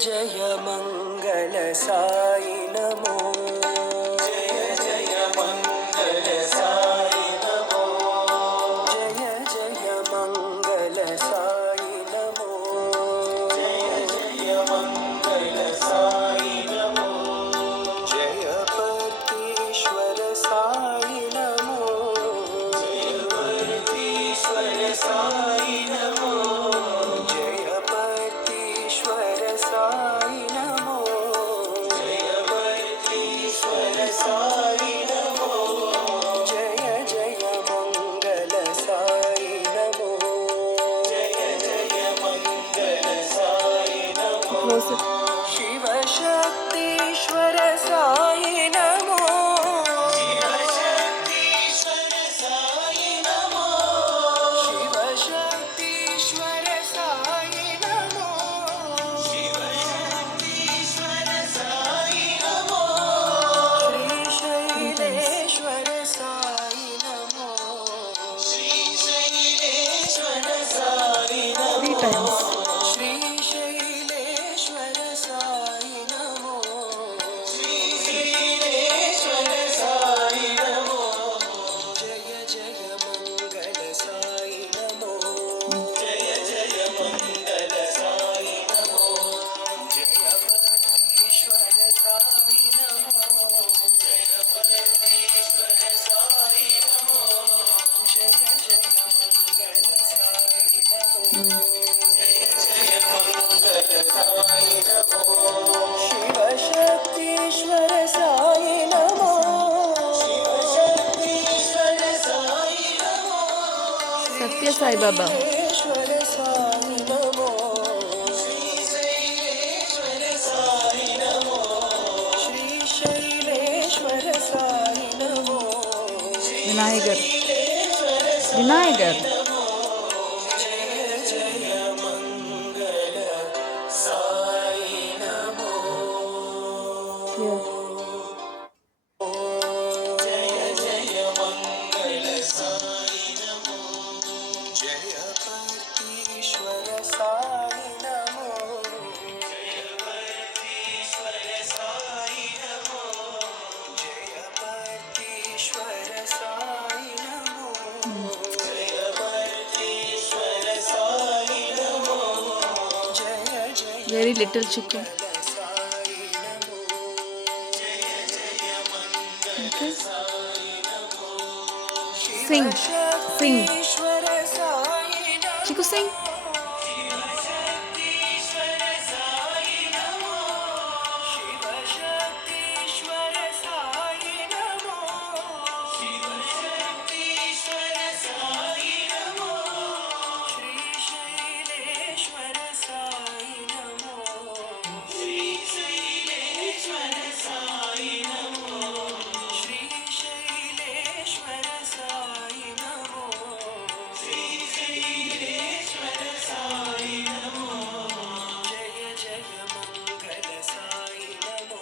जय मंगल साई नमो जय जय मंगल साई नमो जय जय मंगल साई नमो जय जय मंगल साई नमो जय परमेश्वर साई नमो जय परमेश्वर साई नमो जय परमेश्वर साई नमो जय परमेश्वर साई नमो जय जय मंगल साई नमो जय जय मंगल साई नमो शिव शक्तीश्वर साई नमो शिव शक्तीश्वर साई नमो शिव शक्तीश्वर साई नमो शिव शक्तीश्वर साई नमो श्री शैलेश्वर साई नमो श्री शैलेश्वर साई नमो 3 times. श्री शैलेश्वर साई नमो श्री शैलेश्वर साई नमो जय जय मंगल साई नमो जय जय मंगल साई नमो जय परमेश्वर साई नमो जय परमेश्वर साई नमो जय जय मंगल साई नमो जय जय मंगल साई नमो शिव शक्तीश्वर साई नमो शिव शक्तीश्वर साई नमो Satya Sai Baba. Shaileshwar Sai नमो श्री शैलेश्वर साई नमो श्री शैलेश्वर साई नमो Vinayagar. शैलेश्वर साई Vinayagar. नमो जय जय मंगल साई नमो Here. जय जय मंगल साई नमो जय परमेश्वर साई नमो जय परमेश्वर साई नमो जय परमेश्वर साई नमो जय परमेश्वर साई नमो जय जय Very little chicken. साई नमो जय जय मंगल Okay. साई नमो Sing. Sing. शक्तीश्वर Sai Chiku, sing. Shiv शक्तीश्वर Sai नमो शिव शक्तीश्वर साई नमो शिव शक्तीश्वर साई नमो श्री शैलेश्वर साई नमो श्री शैलेश्वर साई नमो श्री शैलेश्वर साई नमो श्री शैलेश्वर साई नमो जय जय मंगल साई नमो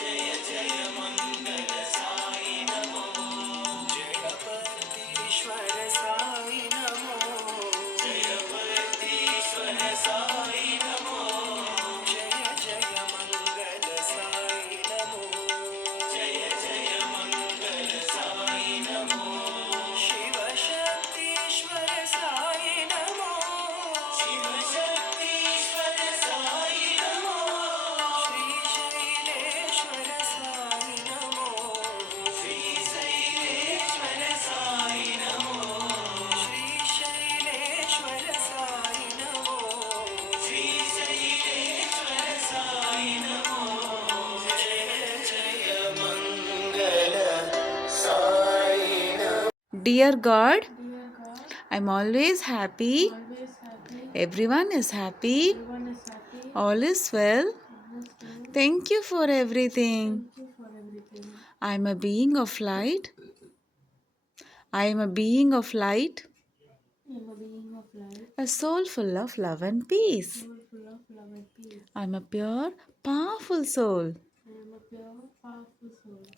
जय जय मंगल साई नमो जय परमेश्वर साई नमो जय परमेश्वर साई नमो जय जय मंगल साई नमो जय जय मंगल साई नमो शिव शक्तीश्वर साई नमो शिव शक्तीश्वर साई नमो श्री शैलेश्वर साई नमो श्री शैलेश्वर साई नमो श्री शैलेश्वर साई नमो श्री शैलेश्वर साई नमो जय जय मंगल साई नमो Dear God, I'm always happy. Everyone is happy. All is well. Thank you for everything. I'm a being of light. I am a being of light. A soul full of love and peace. I'm a pure, powerful soul.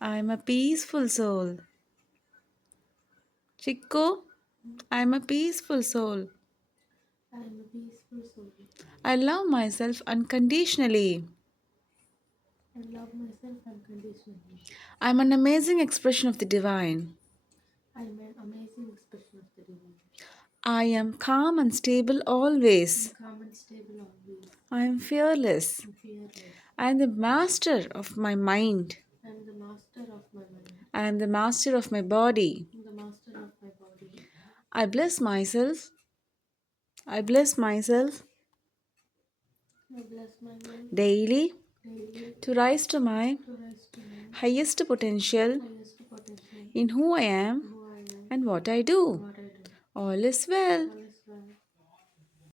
I'm a peaceful soul. Chico, I'm a peaceful soul. I am a peaceful soul. I love myself unconditionally. I love myself unconditionally. I am an amazing expression of the divine. I am an amazing expression of the divine. I am calm and stable always. I am calm and stable always. I am fearless. I am fearless. I am the master of my mind. I am the master of my mind. I am the master of my body. I am the master of my body. I bless myself. I bless myself I bless myself daily daily to rise to my to rise to my highest potential highest potential in who I am who I am and what I do. and what I do. All is well. All